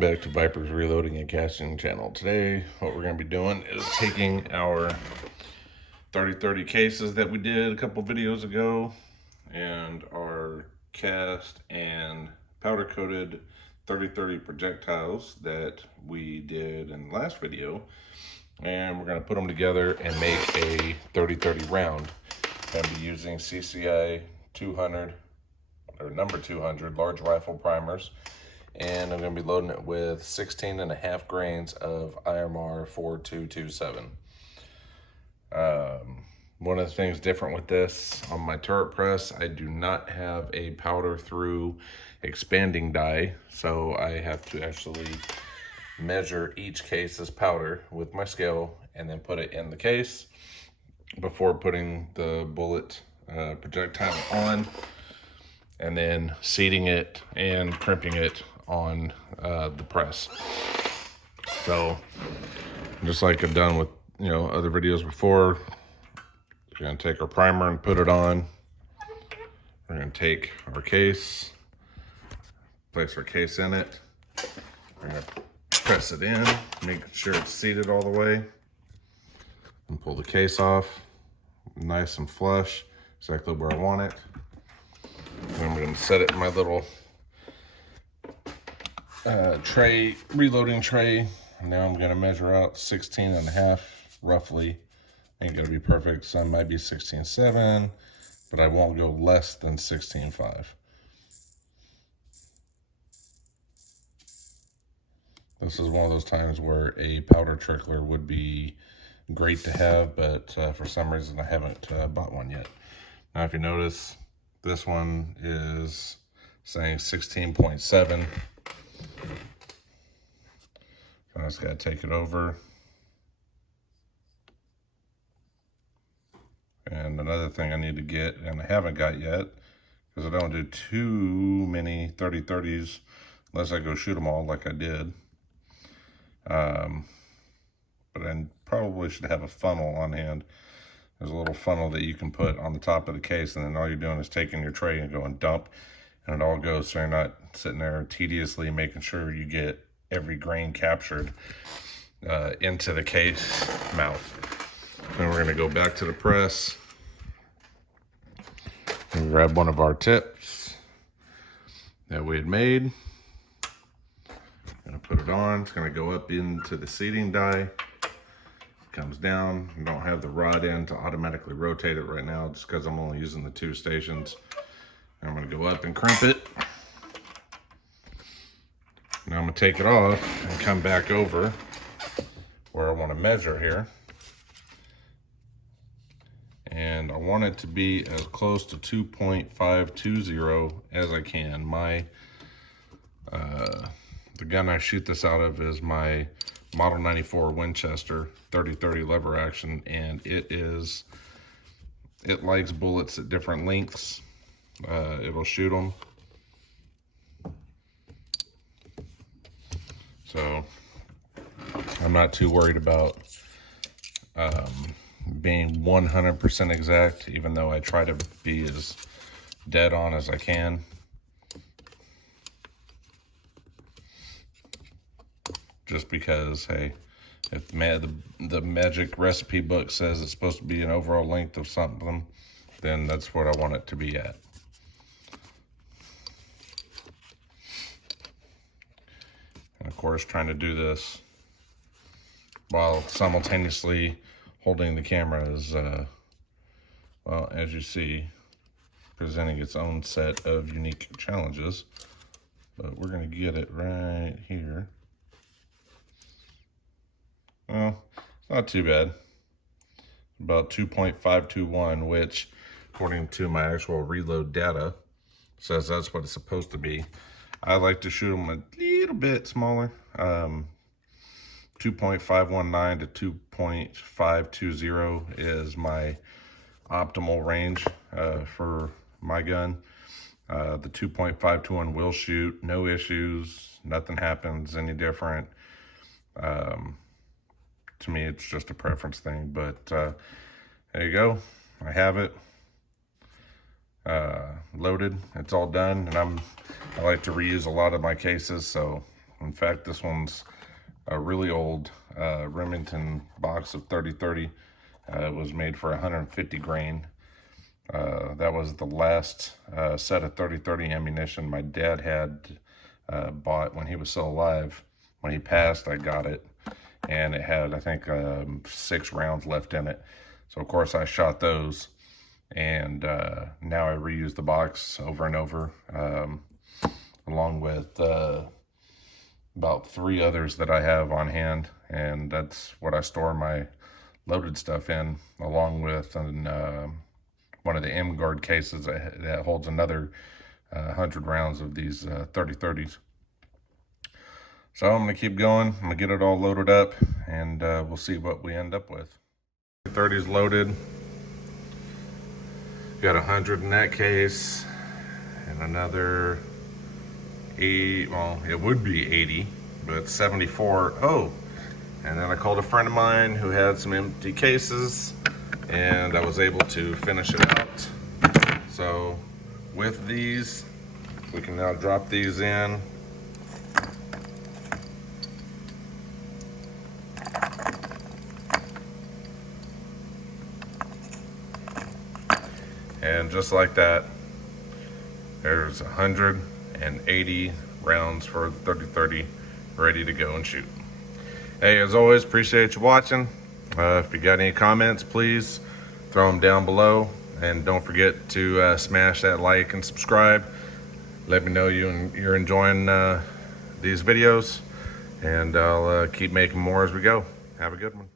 Welcome back to Viper's Reloading and Casting channel. Today, what we're going to be doing is taking our 30-30 cases that we did a couple videos ago and our cast and powder coated 30-30 projectiles that we did in the last video, and we're going to put them together and make a 30-30 round. I'm going to be using CCI 200 or number 200 large rifle primers, and I'm going to be loading it with 16.5 grains of IMR 4227. One of the things different with this, on my turret press, I do not have a powder through expanding die, so I have to actually measure each case's powder with my scale and then put it in the case before putting the bullet projectile on, and then seating it and crimping it on the press. So just like I've done with other videos before, we're going to take our primer and put it on. We're going to take our case, place our case in it. We're going to press it in, make sure it's seated all the way, and pull the case off nice and flush, exactly where I want it. And I'm going to set it in my little tray, reloading tray. Now I'm going to measure out 16.5 roughly. Ain't going to be perfect. Some might be 16.7, but I won't go less than 16.5. This is one of those times where a powder trickler would be great to have, but for some reason I haven't bought one yet. Now if you notice, this one is saying 16.7. I just gotta take it over. And another thing I need to get, and I haven't got yet, because I don't do too many 30-30s unless I go shoot them all like I did. But I probably should have a funnel on hand. There's a little funnel that you can put on the top of the case, and then all you're doing is taking your tray and going dump, and it all goes, so you're not sitting there tediously making sure you get every grain captured into the case mouth. Then we're going to go back to the press and grab one of our tips that we had made. Going to put it on. It's going to go up into the seating die. Comes down. I don't have the rod in to automatically rotate it right now, just because I'm only using the 2 stations. I'm going to go up and crimp it. Now I'm going to take it off and come back over where I want to measure here. And I want it to be as close to 2.520 as I can. The gun I shoot this out of is my Model 94 Winchester 30-30 lever action, and it likes bullets at different lengths. It'll shoot them. So I'm not too worried about being 100% exact, even though I try to be as dead on as I can. Just because, hey, if the magic recipe book says it's supposed to be an overall length of something, then that's what I want it to be at. And of course, trying to do this while simultaneously holding the camera is, well, as you see, presenting its own set of unique challenges. But we're going to get it right here. Well, it's not too bad. About 2.521, which, according to my actual reload data, says that's what it's supposed to be. I like to shoot them a little bit smaller. 2.519 to 2.520 is my optimal range for my gun. The 2.521 will shoot, no issues, nothing happens any different. To me, it's just a preference thing, but there you go. I have it loaded. It's all done, and I like to reuse a lot of my cases, so In fact, this one's a really old Remington box of 30-30. It was made for 150 grain. That was the last set of 30-30 ammunition my dad had bought when he was still alive. When he passed, I got it, and it had, I think, 6 rounds left in it. So of course I shot those, and now I reuse the box over and over, along with about 3 others that I have on hand, and that's what I store my loaded stuff in, along with one of the M-Guard cases that holds another 100 rounds of these 30-30s. So I'm going to keep going. I'm going to get it all loaded up, and we'll see what we end up with. 30s loaded. Got 100 in that case, and another 80, well, it would be 80, but 74. Oh, and then I called a friend of mine who had some empty cases, and I was able to finish it out. So with these, we can now drop these in. And just like that, there's 180 rounds for the 30-30 ready to go and shoot. Hey, as always, appreciate you watching. If you got any comments, please throw them down below. And don't forget to smash that like and subscribe. Let me know you're enjoying these videos. And I'll keep making more as we go. Have a good one.